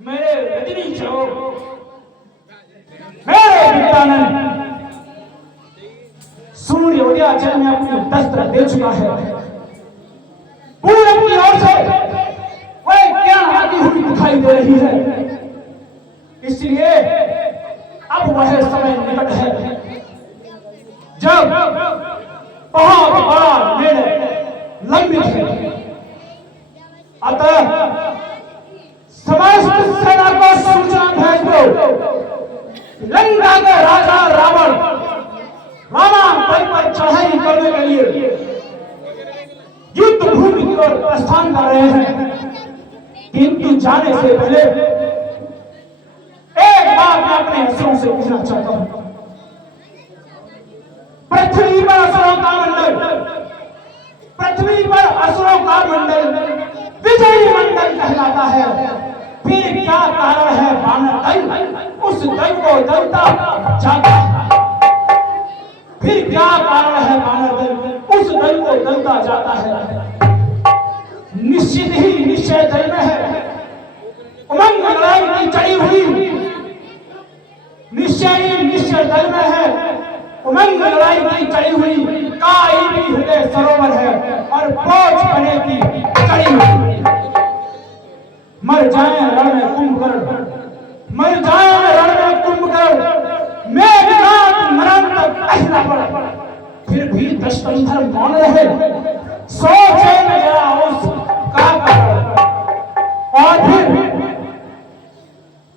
मेरे रजनी चौक मेरे विद्यानंद सूर्य उदयाचल में अपनी दस्तक दे चुका है। पूरब की ओर से वह क्या आती हुई दिखाई दे रही है। इसलिए अब वह समय निकट है जब बहुत बड़ा निर्णय लंबित है। अतः समस्त सेना को सूचना भेज दो। लंका के राजा रावण रामांतक पर चढ़ाई करने के लिए युद्ध भूमि की ओर प्रस्थान कर रहे हैं। किंतु जाने से पहले एक बात मैं अपने असुरों से पूछना चाहता हूं। पृथ्वी पर असुरों का मंडल, पृथ्वी पर असुरों का मंडल विजयी मंडल कहलाता है। फिर क्या कारण है वानर दल उस दल को दलता जाता है? फिर क्या कारण है वानर दल उस दल को दलता जाता है? निश्चित ही निश्चय दल में है उमंग लड़ाई की चढ़ी हुई। निश्चय ही निश्चय दल में है उमंग लड़ाई की चढ़ी हुई। काई भी हृदय सरोवर है और फौज बने की चढ़ी हुई। मर जाए रण में कुंभकर्ण, मर जाए रण में कुंभकर्ण, मेघनाद मरण तक कहना पड़ा। फिर भी दशकंधर मौन रहे। सोचे न जरा उसका कारण। और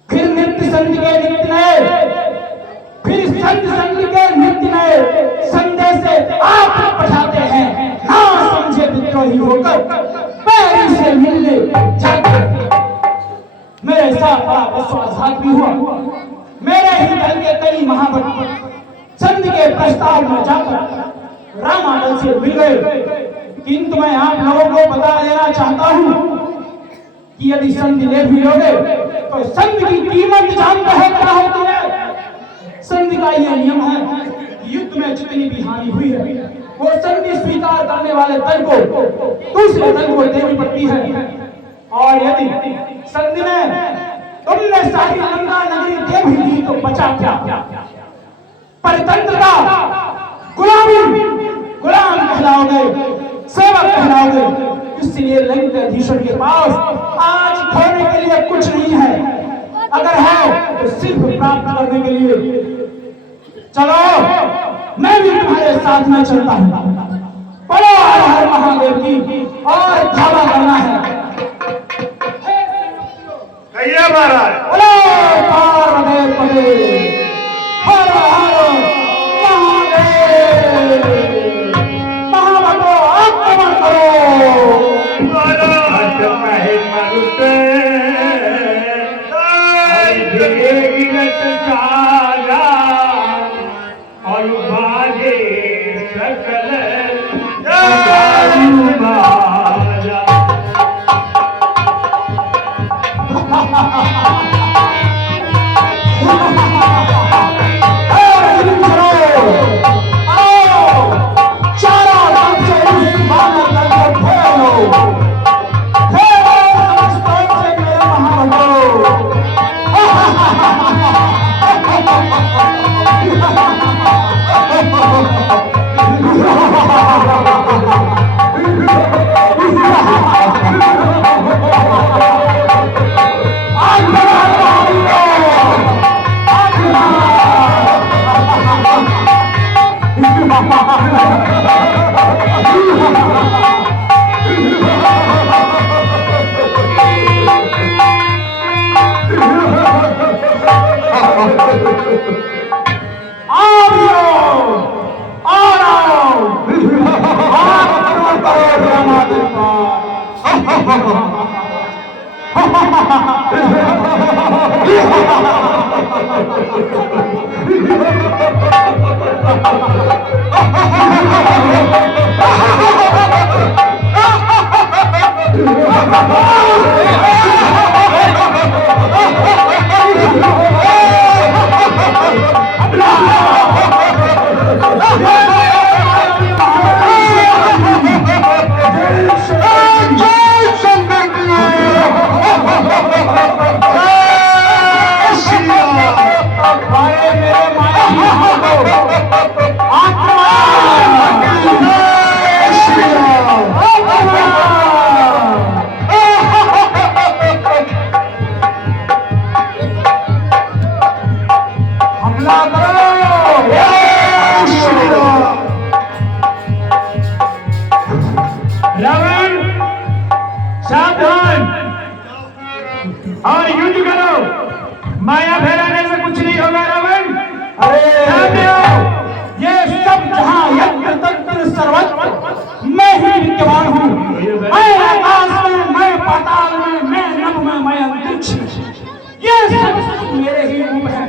फिर नित्य संधि के नित्य नए, फिर संधि के नित्य नए संदेश से आप पठाते हैं। ना समझे विद्रोही होकर पैर से मिलने जाते। मेरे साथ बड़ा विश्वासघात भी हुआ। मेरे ही दल के कई महाभक्त संधि के प्रस्ताव में जाकर रामादल से मिल गए। किंतु मैं आप लोगों को बता देना चाहता हूं कि यदि संधि ले भी लोगे तो संधि की कीमत जानते हो क्या होती है। संधि का यह नियम है कि युद्ध में जितनी भी हानि हुई है वो संधि स्वीकार करने वाले दल को दूसरे दल को देनी पड़ती है। और यदि संधि में तुमने सारी लंका नगरी दे भी दी तो बचा क्या? परतंत्रता, गुलामी, गुलाम कहलाओगे, सेवक कहलाओगे। इसलिए लंकाधीश्वर के पास आज खोने के लिए कुछ नहीं है। अगर है तो सिर्फ प्राप्त करने के लिए। चलो मैं भी तुम्हारे साथ में चलता हूं। बोलो हर महादेव की और धावा करना है। महाराज बोलो पार्वती पते हर हर महादेव। महाभगो आक्रमण करो। जय दुर्योधन, और युद्ध करो, माया फैलाने से कुछ नहीं होगा रावण। अरे ये सब जहां यज्ञ तंत्र सर्वत्र मैं ही विद्यमान हूँ। मैं आकाश में, मैं पाताल में, मैं नभ में, मैं अंतरिक्ष में, ये सब मेरे ही रूप है।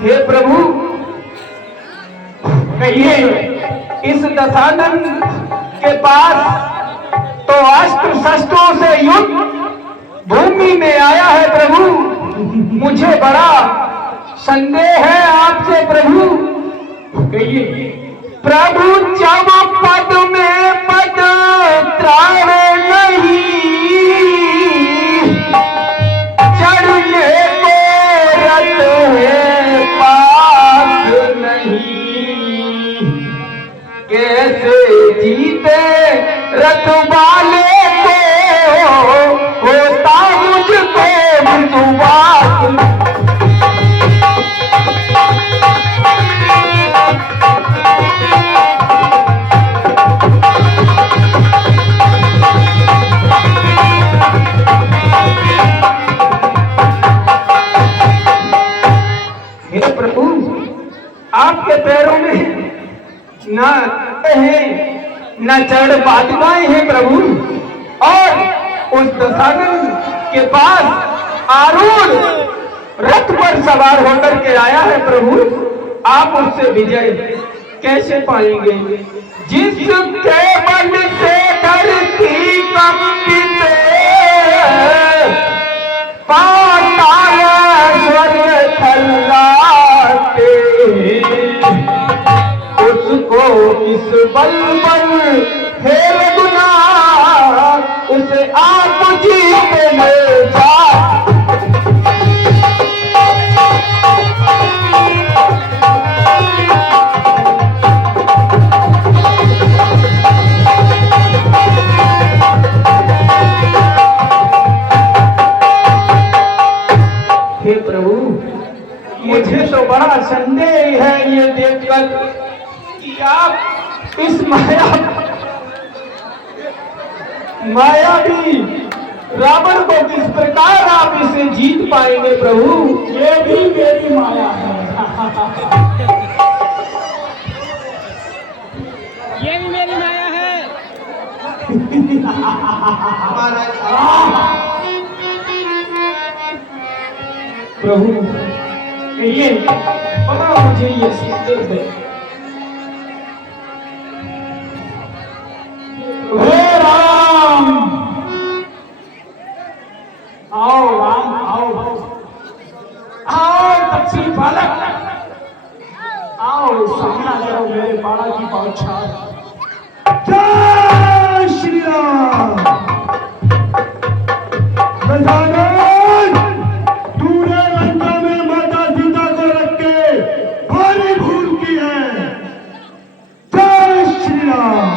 हे प्रभु, कहिए इस दशानन के पास तो अस्त्र शस्त्रों से युद्ध भूमि में आया है प्रभु। मुझे बड़ा संदेह है आपसे प्रभु। कहिए प्रभु, जब पद में पद त्रावे नहीं, चढ़ने को रत है पास नहीं, कैसे जीते रथ वाले को होता मुझको विश्वास। आपके पैरों में न है न चढ़ पादुकाएं हैं प्रभु, और उस दशानन के पास आरूढ़ रथ पर सवार होकर के आया है प्रभु। आप उससे विजय कैसे पाएंगे? जिसके बल से धरती कंपित, पाताल स्वर्ग थर्राते, उसको इस बल पर फेर गुना, उसे आप जीत ले जा। हे प्रभु, मुझे तो बड़ा संदेह है ये देखकर कि आप इस मायावी रावण को किस प्रकार आप इसे जीत पाएंगे प्रभु। ये भी मेरी माया है। ये भी मेरी माया है। प्रभु, ये बड़ा मुझे ये संदेह है। हे राम, आओ राम, आओ आओ दक्षिण बालक, आओ सामना करो मेरे बाला की बौछार। जय श्री राम। गजानन, तूने लंका में माता सीता को रख के भारी भूल की है। जय श्री राम।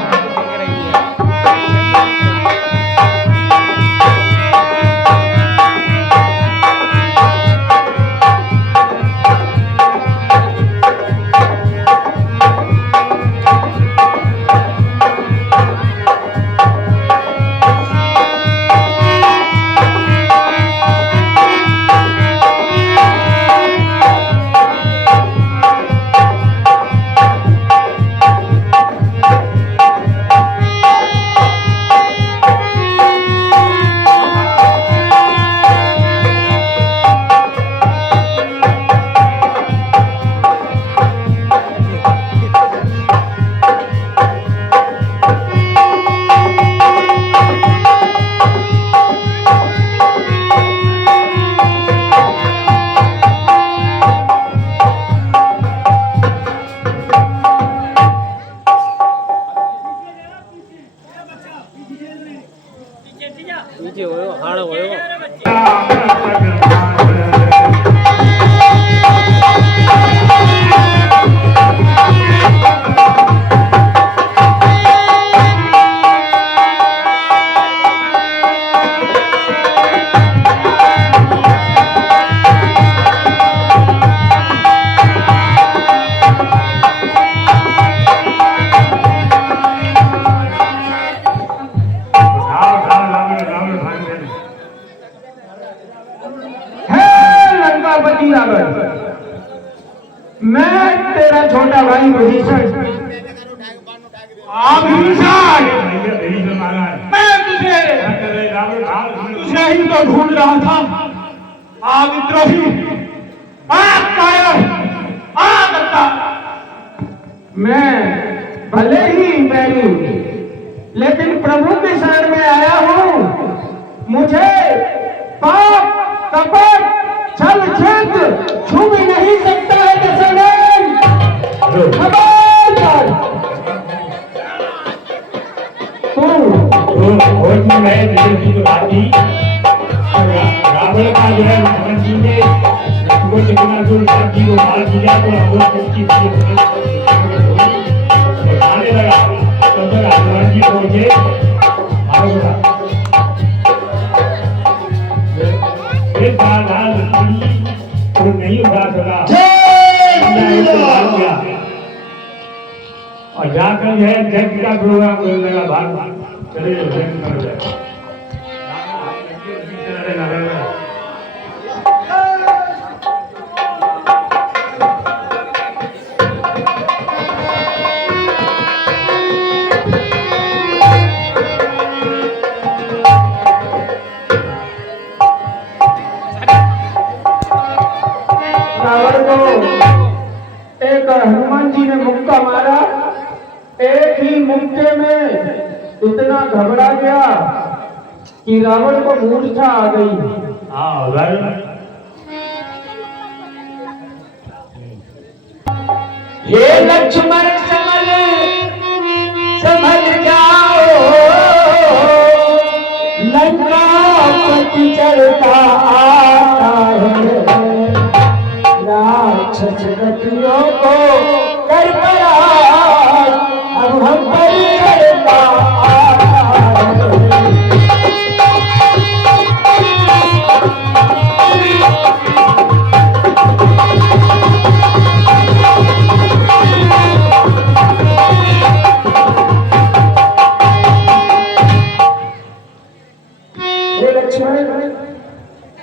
नीचे होयो हाड़ होयो मैं तेरा छोटा भाई विभीषण मैं तुझे ही तो ढूंढ रहा था। विद्रोही मैं भले ही बैरी लेकिन प्रभु के शरण में आया हूँ। मुझे पाप कपट छल छेद छू भी नहीं सकता है। दशरथ खबरदार रावण का जो है लक्ष्मण जी ने वो चकनाचूर जी को मार दिया तो रावण की आने लगा तब तक हनुमान जी पहुंचे तो नहीं उठा सका और जाकर जो है जग का प्रोग्राम करने लगा भाग चले जाए एक हनुमान जी ने मुक्का मारा। एक ही मुक्के में इतना घबरा गया कि रावण को मूर्छा आ गई। हे लक्ष्मण समल संभल जाओ, लंका पति चढ़ता आता है। राक्षस गतियों को कर पराज, अब हम पर चढ़ता आता है।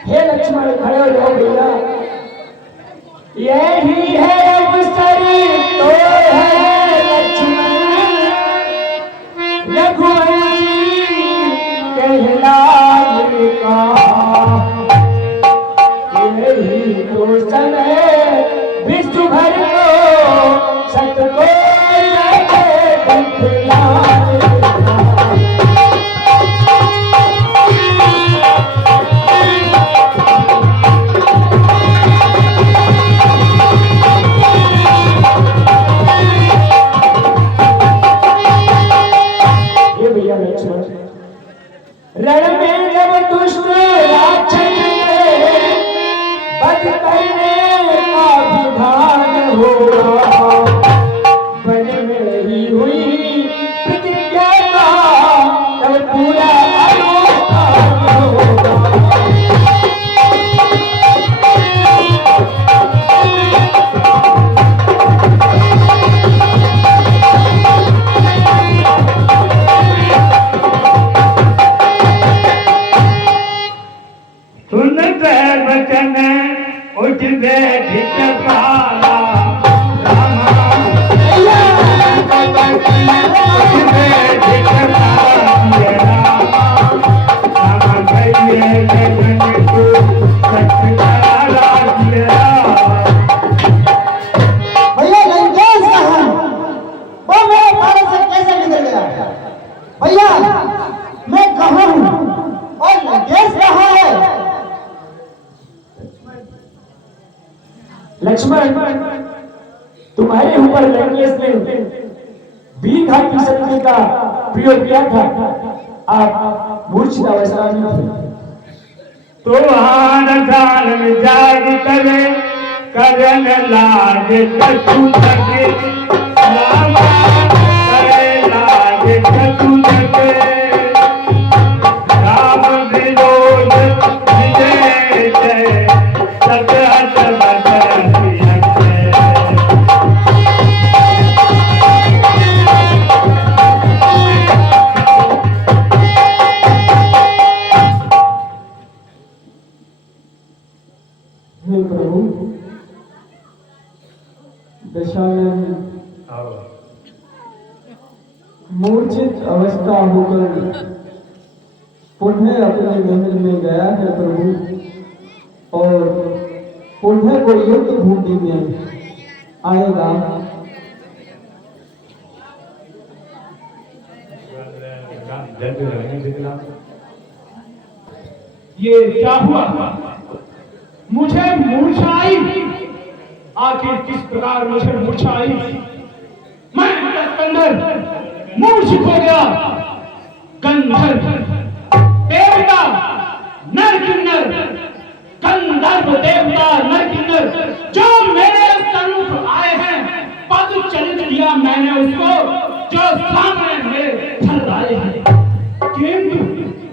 हे लक्ष्मण खड़े हो जाओ भैया। यही है अवसर तो है लक्ष्मण, रघुवंशी कहलाने का। यही तो समय विश्व भर को सतको दिखलाने का। सुनते वचन उठ बैठ कृपाला भैया लंकेश कहाँ? वो मेरे भारत से कैसे निकल गया? भैया मैं कहाँ हूँ और लंकेश कहाँ है? लक्ष्मण, तुम्हारे ऊपर लंकेश ने 20 शक्ति का प्रयोग किया था। आप मूर्छित अवस्था में थे। तो हान में जाग करे करन लाग कछु लगे रामा करे लाग कछु लगे राम विरोध विजय जय सतहत बदन हे प्रभु, दशानन मूर्छित अवस्था होकर पुनः अपने महल में गया है प्रभु, और पुनः को युद्ध भूमि में आएगा। ये क्या हुआ? मुझे मूर्छा आई। आखिर किस प्रकार मुझे मूर्छा आई? मैं अंदर मूर्छित हो गया। गंधर्व देवता नर किन्नर, गंधर्व देवता नर किन्नर जो मेरे सन्मुख आए हैं, पद चलित लिया मैंने उसको, जो सामने मेरे थल आए हैं।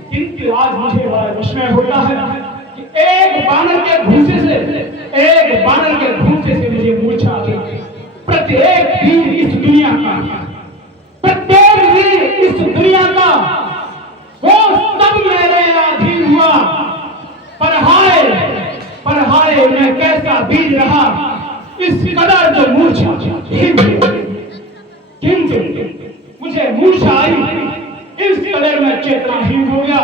किंतु आज मुझे बड़ा विस्मय होता है कि एक बानर के घूंसे से मुझे मूर्छा आ गई। प्रत्येक वीर इस दुनिया का, प्रत्येक वीर इस दुनिया का, वो सब मेरे अधीन हुआ। पर हाय मैं कैसा वीर रहा, इस कदर जो मूर्छा। किंतु मुझे मूर्छा आई, इस कदर में चेतनाहीन हो गया।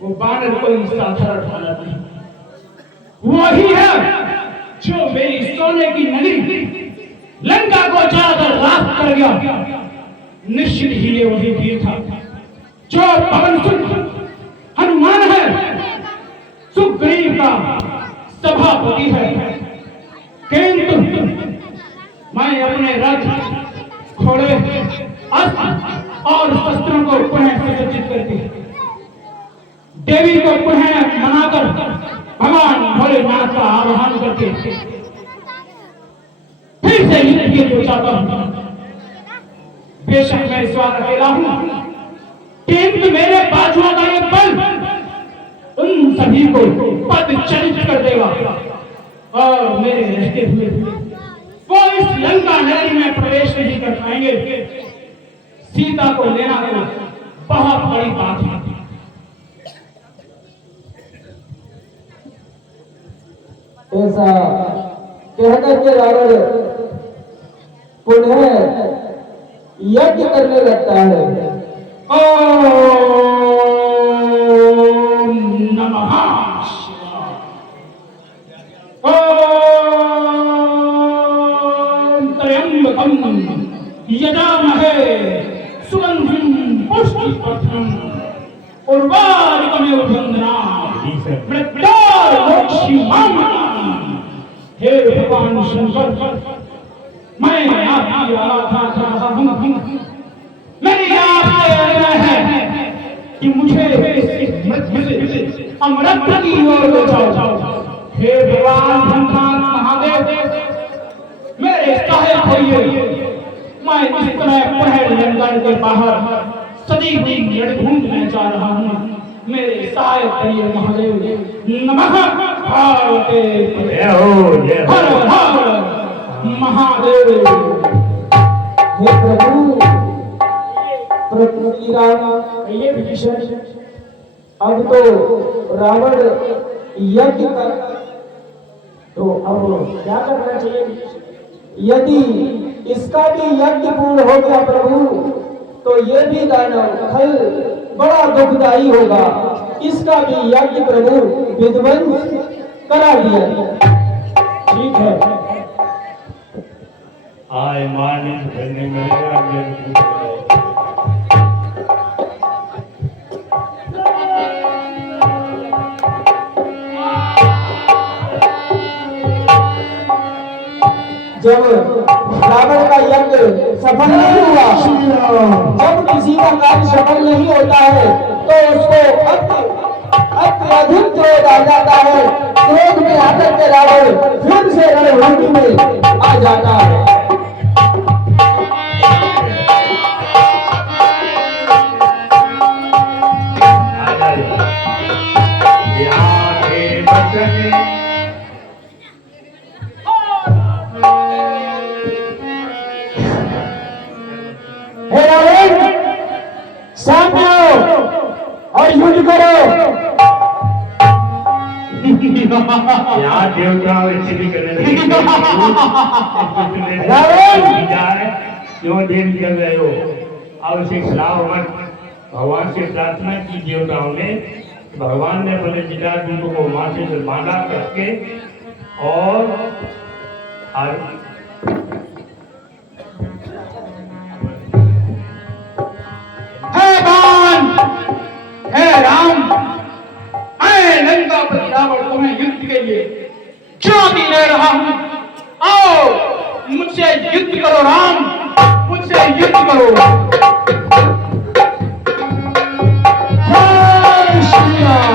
वो बानर कोई साधारण हालत नहीं, वही है जो मेरी सोने की नगरी लंका को जाकर राख कर गया। निश्चित ही ये वही वीर था जो पवन सुत हनुमान है, सुग्रीव का सभापति है। किंतु मैं अपने रथ घोड़े अस्त्र और शस्त्रों को पुनः सुसज्जित करके देवी को पुनः मनाकर भगवान भोलेनाथ का आह्वान करके फिर से युद्ध के लिए चाहता हूं। बेशक मैं इस बार अकेला हूं, किंतु मेरे बाजुओं का ये बल उन सभी को पद चलित कर देगा, और मेरे रहते हुए वो इस लंका नगरी में प्रवेश नहीं कर पाएंगे। सीता को लेना तो बहुत बड़ी बात है। ऐसा कहकर के रावण पुनः यज्ञ करने लगता है। ओम नमः शिवाय। ओम त्र्यंबकम यजामहे सुगंधिं पुष्टिवर्धनम् उर्वारुकमिव बन्धनात् मृत्योर्मोक्षीमाम्। हे भगवान शंकर, मैं आपकी आराधना कर रहा हूं। मेरी आपसे आग्रह है कि मुझे इस मृत्यु से अमृत की ओर ले जाओ। हे भगवान भूतनाथ महादेव, मेरे सहायक होइए। मैं इस समय पुनः लंदन के बाहर सदी हुई रणभूमि जा रहा हूँ। मेरे सहायक होइए महादेव। नमः पार्वते हर हर महादेव। हे प्रभु, प्रभु श्री राम, ये विभीषण अब तो रावण यज्ञ कर, तो अब क्या करना चाहिए? यदि इसका भी यज्ञ पूर्ण हो गया प्रभु, तो ये भी दानव फल बड़ा दुखदायी होगा। इसका भी यज्ञ प्रभु विध्वंस करा दिया। ठीक है, आए मारने से करने में जब रावण का यज्ञ सफल नहीं हुआ, जब किसी का कार्य सफल नहीं होता है तो उसको अत्यधिक क्रोध आ जाता है। क्रोध में आकर के रावण फिर से रणभूमि में आ जाता है। सामने आओ और युद्ध करो। यहाँ देवता ऐसे भी करने क्यों देन कर रहे हो? अब उसे खिलाओ मत। भगवान से प्रार्थना की देवताओं ने, भगवान ने अपने पिता दूतों को मां से माला करके और हे राम, मैं लंका पर रावण तुम्हें युद्ध के लिए चुनौती दे रहा हूं। आओ मुझसे युद्ध करो राम, मुझसे युद्ध करो। जय श्री राम।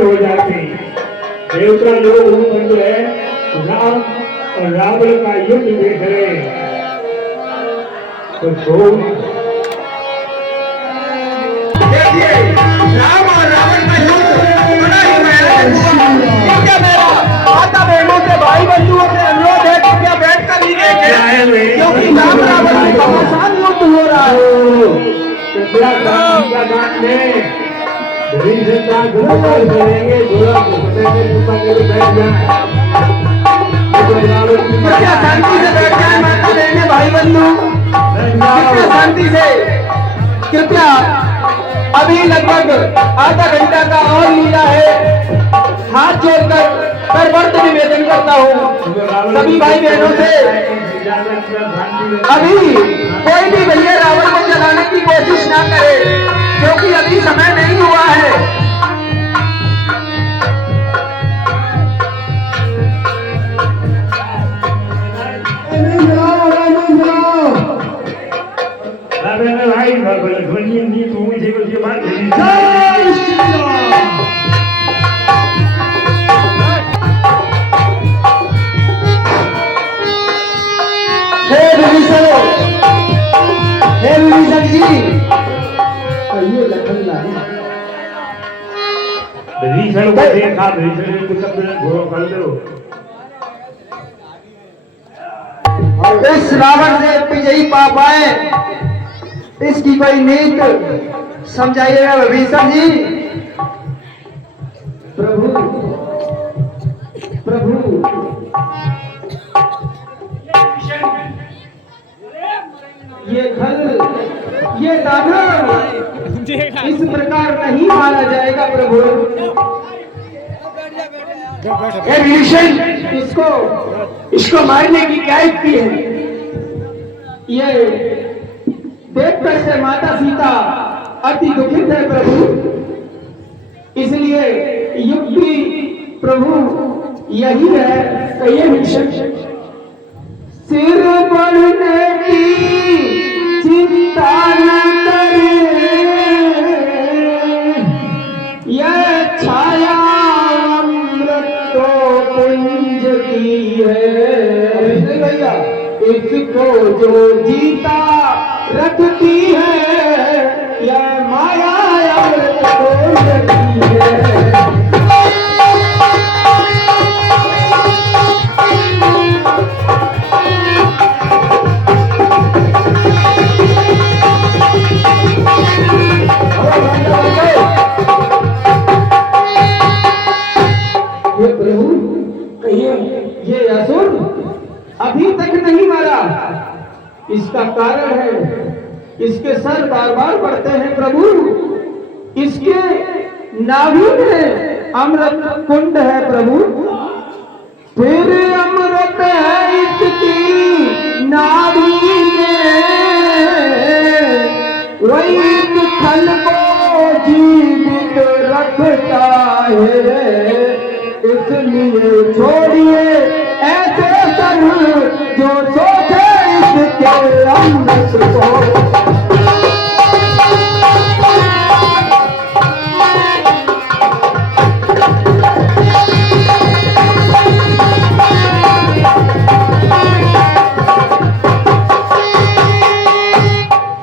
हो जाते देवता लोग बंद है, राम और रावण का युद्ध देख रहे तो देखिए राम और रावण का युद्ध बड़ा ही भयानक हुआ। क्या मेरा माता बहनों से, भाई बंधुओं से अनुरोध है कि क्या बैठ कर ही देखें, क्योंकि राम रावण का घमासान युद्ध हो रहा है। शांति से बैठ जाए माता बहने, भाई बंधु, शांति से कृपया। अभी लगभग आधा घंटा का और लीला है। हाथ जोड़कर करवर्त निवेदन करता हूँ सभी भाई बहनों से, अभी कोई भी भैया रावण को जलाने की कोशिश ना करे, क्योंकि अभी समय नहीं हुआ है। भाई ध्वनि तू मुझे उसके बाद भीषण को देखा, भीषण को सब घोड़ों कर दो। इस रावण से विजयी पा पाए, इसकी कोई नीति समझाइएगा विभीषण जी। प्रभु प्रभु ये खल, ये दानव इस प्रकार नहीं मारा जाएगा प्रभु। विभीषण, इसको मारने की क्या युक्ति है? देख करके माता सीता अति दुखित है प्रभु। इसलिए युक्ति प्रभु यही है, कहिए भीषण। सिर बढ़ने की चिंता न करे, यह छाया अमृत तो कुंज की है। भैया इसको जो जीता रखती है, यह माया अमृत कुंज की है। ये असुर अभी तक नहीं मारा, इसका कारण है इसके सर बार बार बढ़ते हैं प्रभु। इसके नाभि में अमृत कुंड है प्रभु, फिर अमृत है इसकी नाभि में, वही खल को जीवित रखता है। इसलिए छोड़िए ऐसे सर जो सोचे इसके अमृत को।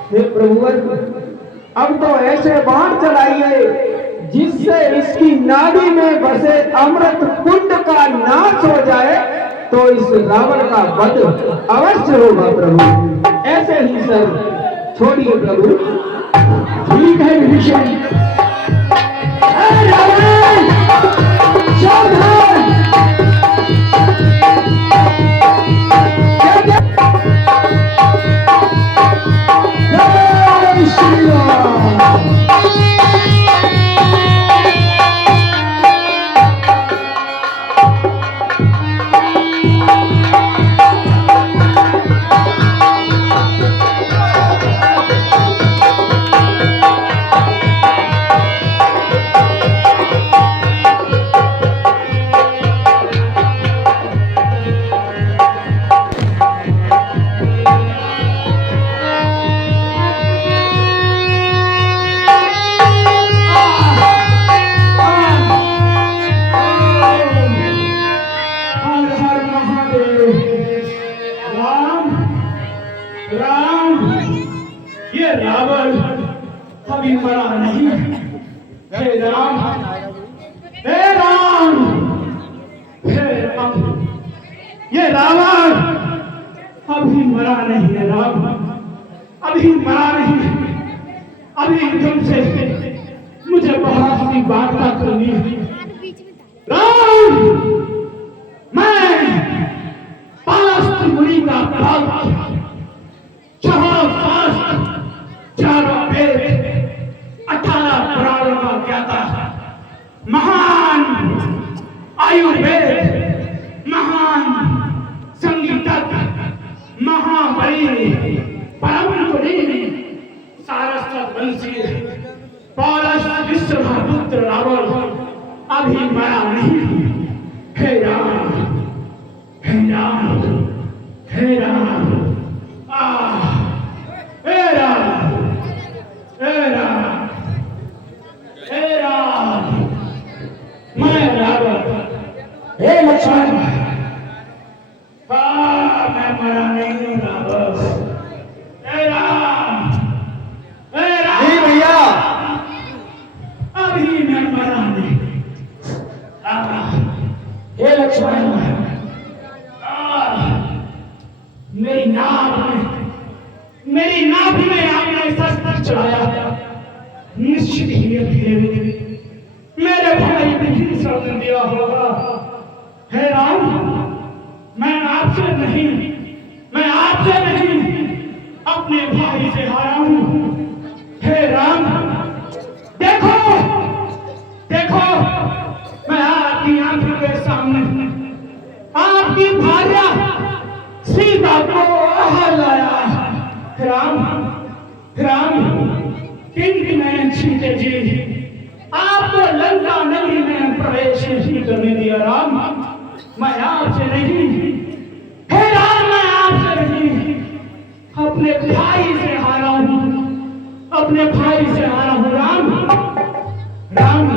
हे प्रभुवर, अब तो ऐसे बाण चलाइए जिससे इसकी नाभि में बसे अमृत कुंड का नाश हो जाए, तो इस रावण का वध अवश्य होगा प्रभु। ऐसे ही सर छोड़िए प्रभु। ठीक है विभीषण। रावण सावधान। जय श्री राम। ये रावण अभी मरा नहीं। हे राम, हे राम, हे राम, ये रावण अभी मरा नहीं है राम, अभी मरा नहीं। अभी तुमसे मुझे बहुत सी वार्ता करनी है राम। मैं पालस्ती मुनि का भक्त, चारों वेद 18 पुराणों का ज्ञाता, महान आयुर्वेद, महान संगीतज्ञ, महाबली, परम गुणी, सारस्वत वंशी पौलस विश्वपुत्र रावण अभी मरा नहीं। हे राम, हे राम, हे राम, हे राम, हे राम, हे राम, मैं रावण, हे लक्ष्मण, मैं मरा नहीं हूँ रावण। हे राम, हे राम, जी भैया, अभी मैं मरा नहीं। हे लक्ष्मण, मेरी नाभि में आपने शस्त्र चलाया, निश्चित ही मेरे भाई विभीषण ने दिया होगा। हे राम, मैं आपसे नहीं अपने भाई से हारा हूं। हे राम, देखो देखो, मैं आपकी आंखों के सामने आपकी भार्या सीता को लाया। राम, राम, किंतु मैंने सीते जी आपको लंका नगरी में प्रवेश नहीं करने दिया। राम, मैं आपसे नहीं, हे राम, मैं आपसे नहीं, अपने भाई से हारा हूं, अपने भाई से हारा हूं। राम, राम,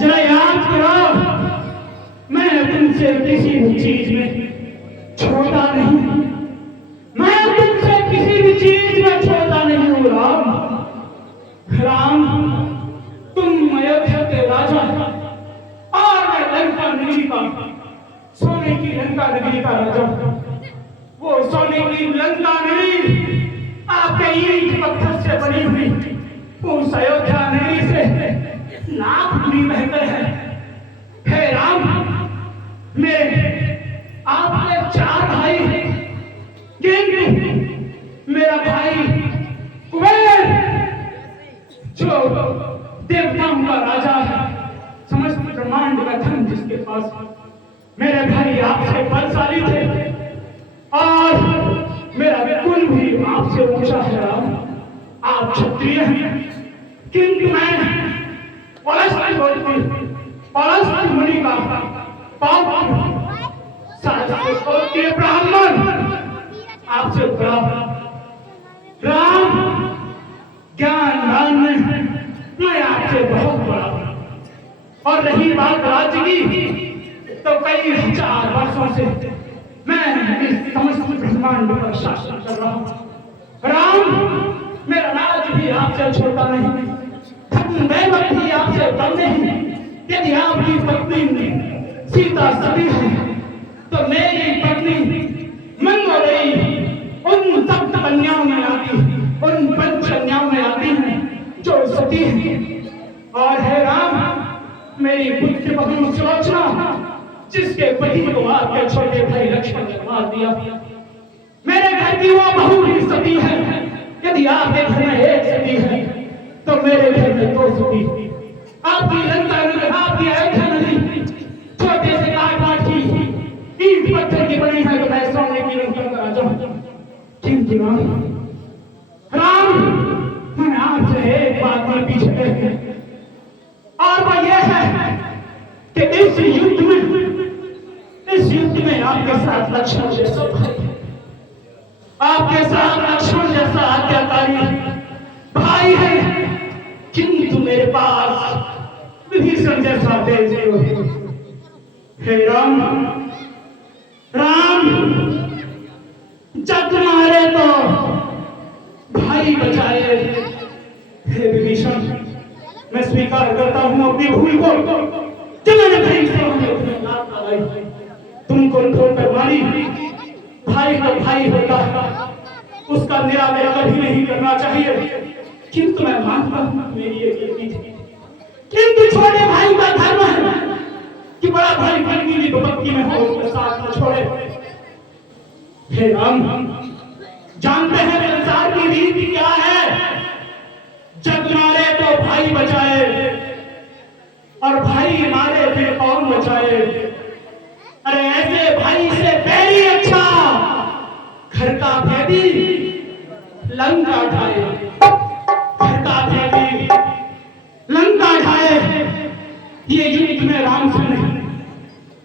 जरा याद करो, मैं तुमसे किसी भी चीज में छोटा नहीं, मैं तुमसे किसी भी चीज में छोटा नहीं हूं। राम, राम, तुम अयोध्या के राजा और मैं लंका नगरी का, सोने की लंका नगरी का राजा। वो सोने की लंका नगरी आपके ईंट पत्थर से बनी हुई उस अयोध्या नगरी से लाख दूरी बेहतर है। हे राम, मेरे आपके 4 भाई हैं, किंतु मेरा भाई कुबेर जो देवताओं का राजा है, समस्त ब्रह्मांड का धन जिसके पास, मेरे भाई आपसे बलशाली थे और मेरा कुल भी आपसे ऊंचा है। राम, आप क्षत्रिय हैं, किंतु मैं पलस्ती मुनि का के ब्राह्मण आपसे बड़ा। राम, ज्ञान दान में मैं आपसे बहुत बड़ा हूं। और रही बात राज्य की, तो कई हजार वर्षों से मैं इस समस्त ब्रह्मांड पर शासन कर रहा हूं। राम, मेरा राज भी आपसे छोटा नहीं, धन भी आपसे कम नहीं। यदि आपकी पत्नी सीता सती है, तो मेरी पत्नी मंगोदरी उन सप्त कन्याओं में आती, उन पंच कन्याओं में आती है जो सती है। और है राम, मेरी पुत्र बहू सुलोचना, जिसके पति को आपके छोटे भाई लक्ष्मण ने मार दिया, मेरे घर की वो बहू भी सती है। यदि आपके घर में एक सती है, तो मेरे घर में 2 सती। आपकी लंका नगरी, आपकी अयोध्या नगरी छोटे से काट की ईंट पत्थर की बनी है, तो मैं सोने की लंका का राजा हूं। किंतु राम, मैं आपसे एक बात में पीछे है, और वो ये है कि इस युद्ध में आपके साथ लक्ष्मण जैसा भाई है, आपके साथ लक्ष्मण जैसा आज्ञाकारी भाई है, किंतु मेरे पास विभीषण जैसा देव है। हे राम, राम, जग मारे तो भाई बचाए। हे विभीषण, मैं स्वीकार करता हूं अपनी भूल को, जो मैंने भाई से लात लगाई, तुमको ठोकर कर मारी। भाई का भाई होता है, उसका निरादर कभी नहीं करना चाहिए, किंतु मैं मानता हूं मेरी ये गलती थी। किंतु छोटे भाई का धर्म है कि बड़ा भाई गलती की विपत्ति में हो उसके साथ न छोड़े। हे राम, जानते हैं संसार की रीति क्या है? जग मारे तो भाई बचाए, और भाई मारे फिर कौन बचाए? अरे ऐसे भाई से बैरी अच्छा, घर का भेदी लंका उठाए, घर का भेदी लंका उठाए। ये युद्ध में राम से नहीं,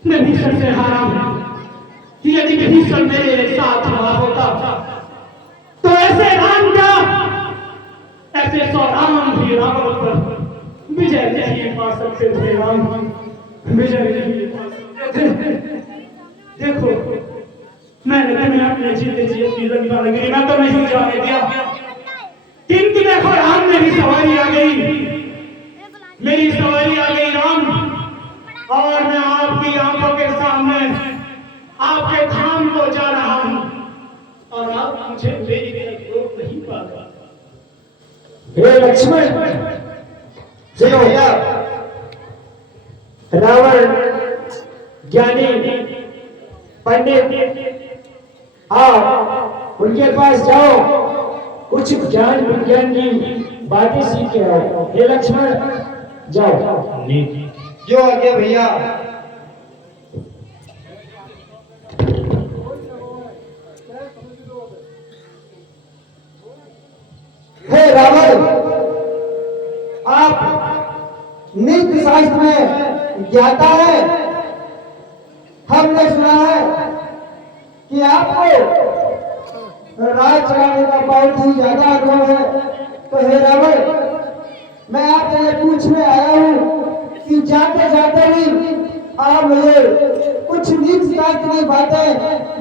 मैं विभीषण से हारा हूं। यदि विभीषण मेरे साथ रहा होता तो ऐसे राम क्या, ऐसे 100 राम भी रावण पर विजय नहीं पा सकते थे। राम विजय नहीं पा सकते थे। देखो, मैंने तुम्हें अपने जीते जी अपनी लंका नगरी में तो नहीं जाने दिया, किंतु देखो राम मेरी सवारी आ गई, मेरी सवारी आ गई राम, और मैं आपकी आंखों के सामने आपके धाम को जा रहा हूं, और आप मुझे मेरी तरफ रोक नहीं पा रहा। हे लक्ष्मण, सुनो, रावण ज्ञानी पंडित, आप उनके पास जाओ, कुछ ज्ञान विज्ञान की बातें सीख के आओ। हे लक्ष्मण, जाओ। जो आज्ञा भैया। हे रावण, आप नीति शास्त्र में ज्ञाता है। हमने सुना है कि आपको राज चलाने का बहुत ही ज्यादा अनुभव है। तो हे रावण, मैं आपसे ये पूछने आया हूँ कि जाते जाते ही आप मुझे कुछ नीति शास्त्र की बातें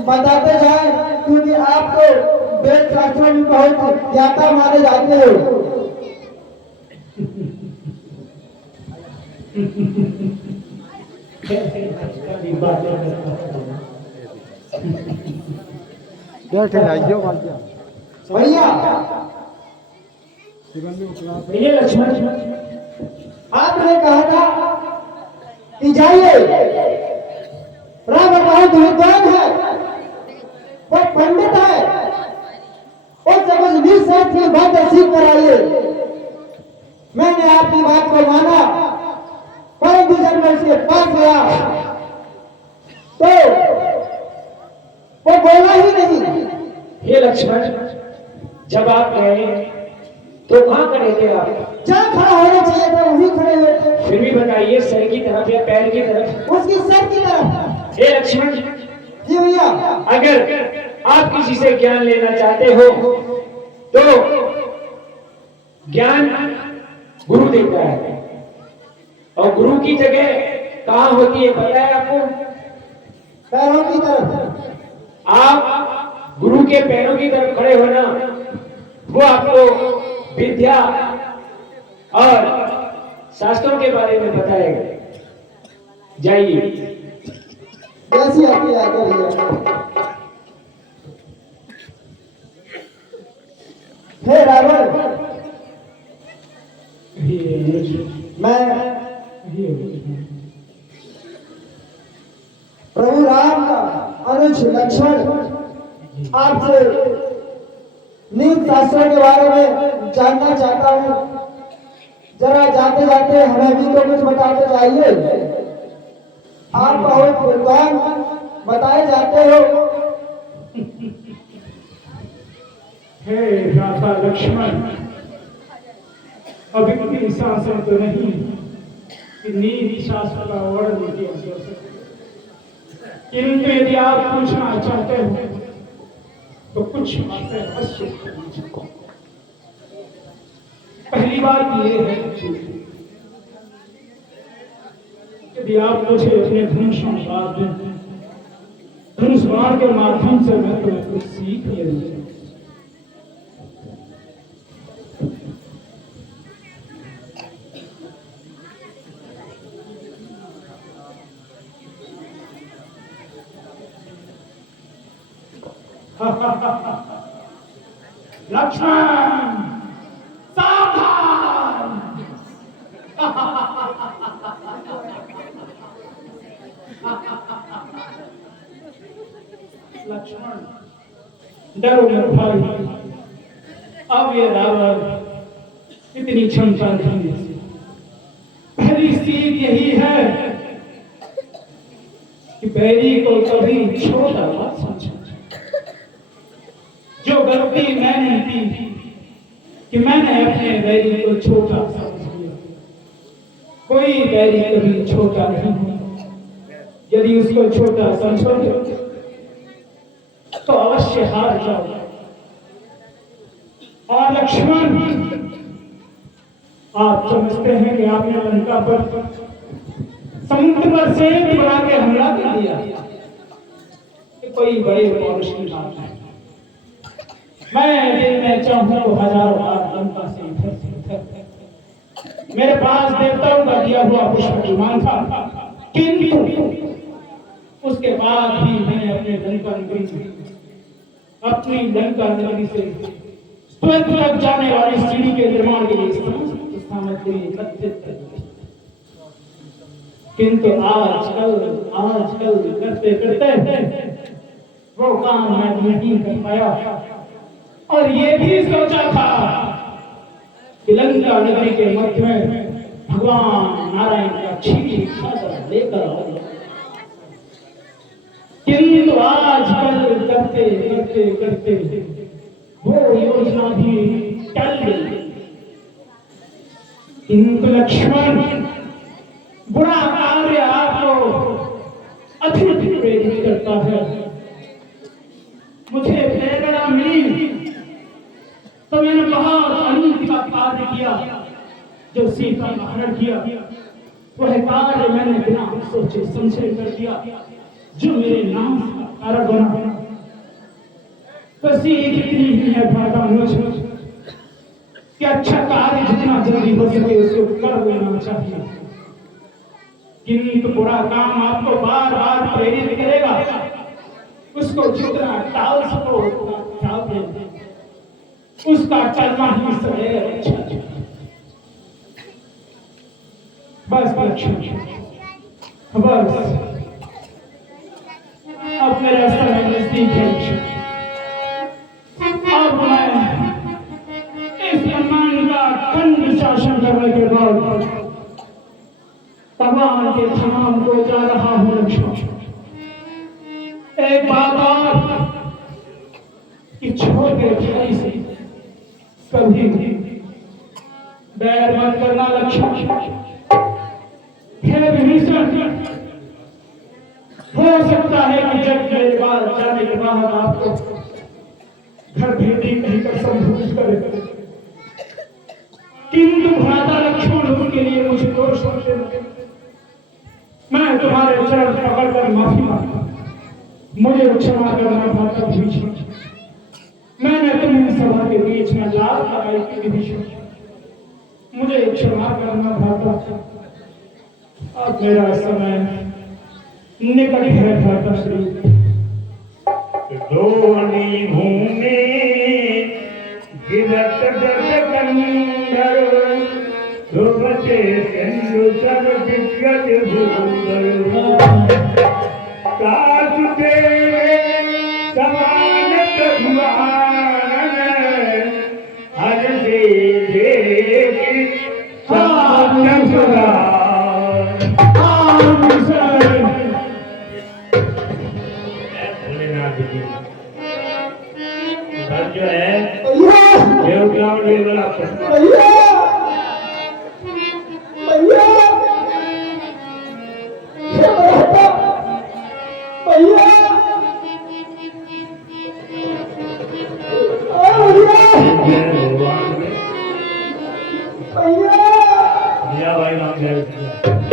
बताते जाएं, क्योंकि आप तो वेद शास्त्रों में बहुत ज्ञाता माने जाते हो। भैया ये लक्ष्मण, आपने कहा था कि जाइए, रावण बहुत विद्वान है, वो पंडित है, उससे कुछ नीति शास्त्र की बातें सीख कर आइए। मैंने आपकी बात को माना, परंतु जब मैं उसके पास गया तो वो बोला ही नहीं। हे लक्ष्मण, जब आप गए तो कहाँ खड़े थे आप? जहाँ खड़ा होना चाहिए था वहीं खड़े हुए थे। फिर भी बताइए, सर की तरफ या पैर की तरफ? उसकी सर की तरफ। हे लक्ष्मण, जी भैया। अगर आप किसी से ज्ञान लेना चाहते हो तो ज्ञान गुरु देता है, और गुरु की जगह कहाँ होती है पता है आपको? पैरों की तरफ। आप गुरु के पैरों की तरफ खड़े होना, वो आपको विद्या और शास्त्रों के बारे में बताएगा। जाइए। जैसी आपकी आज्ञा भैया। हे रावण, मैं प्रभु राम का अनुज लक्ष्मण आपसे नीति शास्त्रों के बारे में जानना चाहता हूँ। जरा जाते जाते हमें भी तो कुछ बताते जाइए। आप बहुत विद्वान बताए जाते हो। हे राजा लक्ष्मण, अब इतनी शासन तो नहीं कि नीति शास्त्र का वर्णन किया जा सके, किंतु यदि आप पूछना चाहते हो तो कुछ बातें अवश्य करनी चाहिए। पहली बात ये है, यदि आप मुझे अपने धनुष बाण के माध्यम से मैं तुम्हें कुछ सीख ले दूं। लक्ष्मण सावधान। लक्ष्मण डरो मत भाई, अब ये रावण इतनी क्षमता नहीं। पहली सीख यही है कि बैरी को कभी छोटा मत समझो। जो गलती मैंने की कि मैंने अपने बैरी को छोटा समझ लिया। कोई बैरी कभी छोटा नहीं होता। यदि उसको छोटा समझोगे तो अवश्य हार जाओगे। और लक्ष्मण, आप समझते हैं कि आपने लंका पर समुद्र पर से बना के हमला कर दिया, ये कोई बड़े पौरुष की बात है। मैं दिन में चाहूं तो हजारों बार लंका से इधर से उधर। मेरे पास देवताओं का दिया हुआ पुष्प विमान था, किंतु उसके बाद भी मैंने अपनी लंका नगरी से स्वर्ग तक जाने वाली सीढ़ी के निर्माण के लिए समस्त सामग्री एकत्रित कर दी। किंतु आजकल करते करते वो काम मैं नहीं कर पाया। और ये भी सोचा था कि लंका नगरी के मध्य में भगवान नारायण का क्षीर सागर लेकर आऊंगा, किंतु आजकल करते करते करते वो योजना भी टल गई। किंतु लक्ष्मण, बुरा कार्य आपको अधिक प्रेरित करता है। मुझे प्रेरणा मिली तो मैंने बहुत अनंत का कार्य किया। जो सीता का हरण किया, वह कार्य मैंने बिना सोचे समझे कर दिया, जो मेरे नाम का कारक बना। बस ये कितनी ही है फायदा मुझे कि अच्छा कार्य जितना जल्दी हो सके उसको कर लेना चाहिए। किंतु बुरा काम आपको बार बार प्रेरित करेगा, उसको जितना टाल सको उतना टाल दे, उसका टलना ही सदैव अच्छा है। बस बस अब मेरा समय नजदीक है। अब मैं इस ब्रह्मांड का खंड शासन करने के बाद भगवान के धाम को जा रहा हूं। लक्ष्मण, एक बात और कि छोटे भाई से कभी बैर मत करना। लक्ष्मण, हे विभीषण, हो सकता है कि जब मेरे बार जाने के बाद आपको घर भेदी कहीं कर संभूत करे, किंतु भ्राता लक्ष्मण उनके लिए मुझे दोष होते हैं। मैं तुम्हारे चरण पकड़कर माफी मांगता, मुझे क्षमा करना भ्राता विभीषण। मैंने तुम्हें सभा के बीच में लाल लगाई थी विभीषण, मुझे क्षमा करना भ्राता। अब मेरा समय निकट है भ्राता श्री। दोनी भूमि गिरत दस कंदर, ध्रुवते सिंधु सब विद्यत भूंदर। कासुदेव समान प्रभुआन, हर से देखी सामन सुधा। जो है देवग्राम लेवल भाई नाम